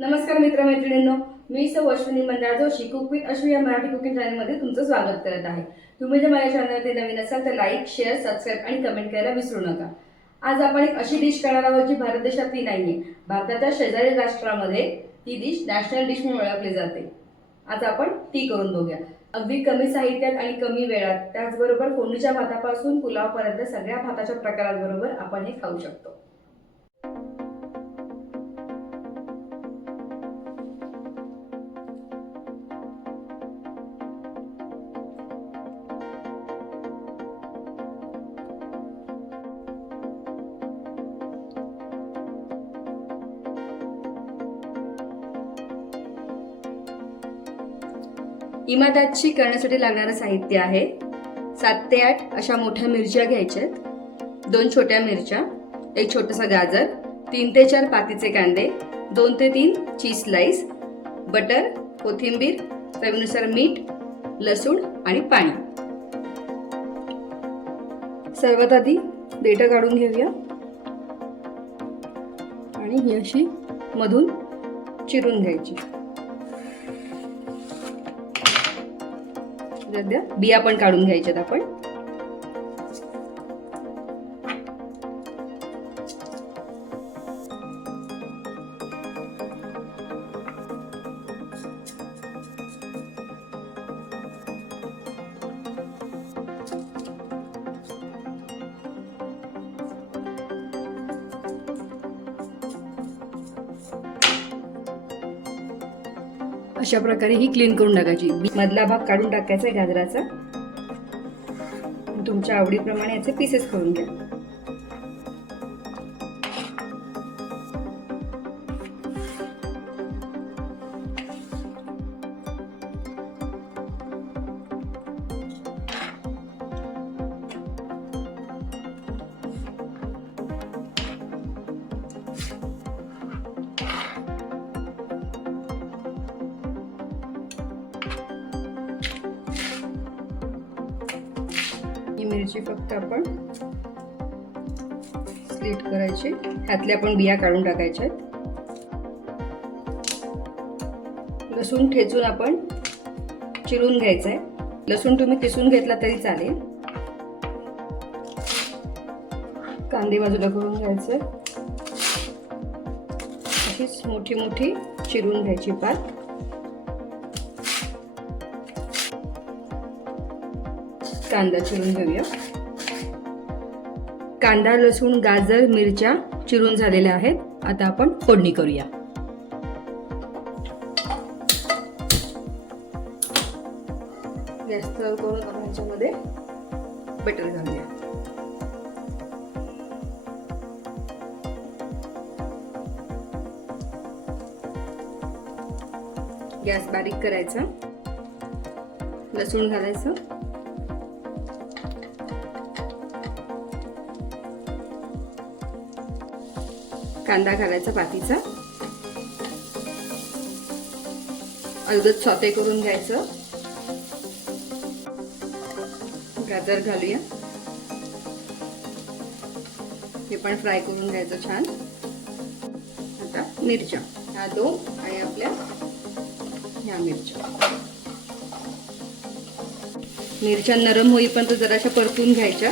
नमस्कार मित्रमैत्रिणींनो, मी सौ अश्विनी मंडळ जोशी कुक विथ अश्वी या मराठी कुकिंग चॅनलमध्ये तुमचं स्वागत करत आहे। तुम्ही जर माझ्या चॅनलवरती नवीन असाल तर लाईक, शेअर, सबस्क्राईब आणि कमेंट करायला विसरू नका। आज आपण एक अशी डिश करणार आहोत जी भारत देशातली नाहीये, भारताच्या शेजारी राष्ट्रामध्ये ती डिश नॅशनल डिश म्हणून ओळखली जाते। आज आपण ती करून बघूया। अगदी कमी साहित्यात आणि कमी वेळात, त्याचबरोबर फोडणीच्या भातापासून पुलावपर्यंत सगळ्या भाताच्या प्रकारांबरोबर आपण हे खाऊ शकतो। इमा दाच्छी करण्यासाठी लागणारं साहित्य आहे 7 ते 8 अशा मोठ्या मिरच्या घ्यायच्यात, 2 छोट्या मिरच्या, एक छोटासा गाजर, 3 ते 4 पातीचे कांदे, 2 ते 3 चीज स्लाइस, बटर, कोथिंबीर, चवीनुसार मीठ, लसूण आणि पाणी। सर्वात आधी देठ काढून घेऊया आणि ही अशी मधून चिरून घ्यायची। बिया पण काढून घ्यायच्यात आपण। अशा प्रकारे ही क्लीन करून टाकायची। मधला भाग काढून टाकायचा आहे गाजराचा। तुमच्या आवडीप्रमाणे याचे पीसेस करून घ्या। ही मिरची फक्त आपण स्लिट करायची, ह्यातल्या पण बिया काढून टाकायच्या। लसूण ठेचून आपण चिरून घ्यायचंय। लसूण तुम्ही किसून घेतला तरी चालेल। कांदे बाजूला करून घ्यायचे, अशीच मोठी मोठी चिरून घ्यायची पात। कांदा चिरून घेऊया। कांदा, लसूण, गाजर, मिरच्या चिरून झालेल्या आहेत। आता आपण फोडणी करूया। गॅस चालू करून आपण ह्याच्यामध्ये बटर घालूया। गॅस बारीक करायचा, लसूण घालायचं, कांदा घालायचा पातीचा, अलगद सॉटे करून घ्यायचं। गाजर घालूया, हे पण फ्राय करून घ्यायचं छान। आता मिरच्या, ह्या 2 आणि आपल्या ह्या मिरच्या नरम होईपर्यंत जराशा परतून घ्यायच्या।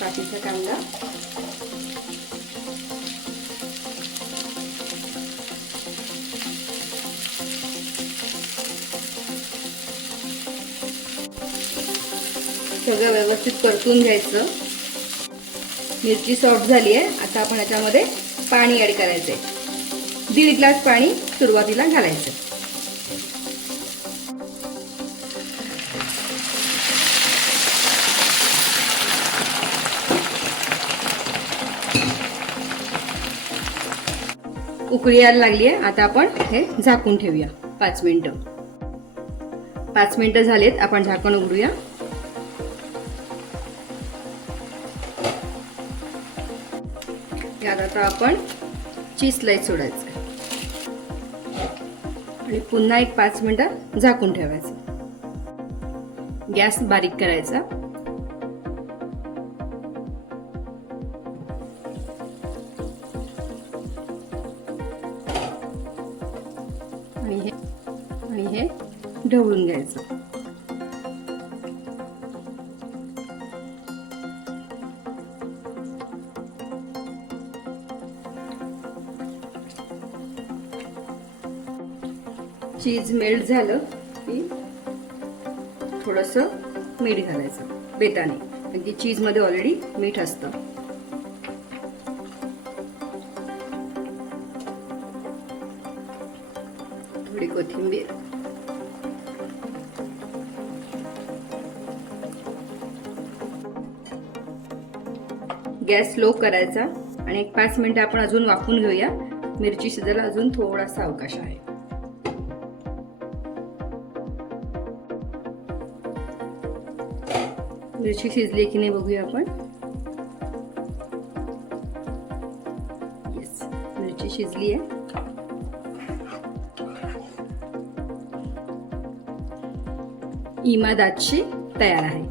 पातीचा कांदा, सगळं व्यवस्थित परतून घ्यायचं। मिरची सॉफ्ट झाली आहे। आता आपण याच्यामध्ये पाणी ऍड करायचंय। 1.5 ग्लास पाणी सुरुवातीला घालायचं। उकळी यायला लागली आहे। आता आपण हे झाकून ठेवूया 5 मिनिटं। 5 मिनिटं झालेत, आपण झाकण उघडूया। यात आता आपण चीज स्लाइस सोडायचं आणि पुन्हा एक 5 मिनिटं झाकून ठेवायचं। गॅस बारीक करायचा। आणि हे ढवळून घ्यायचं. चीज मेल्ट झालं की थोडंसं मीठ घालायचं बेताने, कारण की चीजमध्ये ऑलरेडी मीठ असतं. थोडी कोथिंबीर, गॅस स्लो करायचा आणि एक 5 मिनिटं आपण अजून वाफवून घेऊया. मिरची शिजायला अजून थोडासा अवकाश आहे. मिरची शिजली की नाही बघूया आपण. येस, मिरची शिजली आहे. इमा दाची तयार आहे.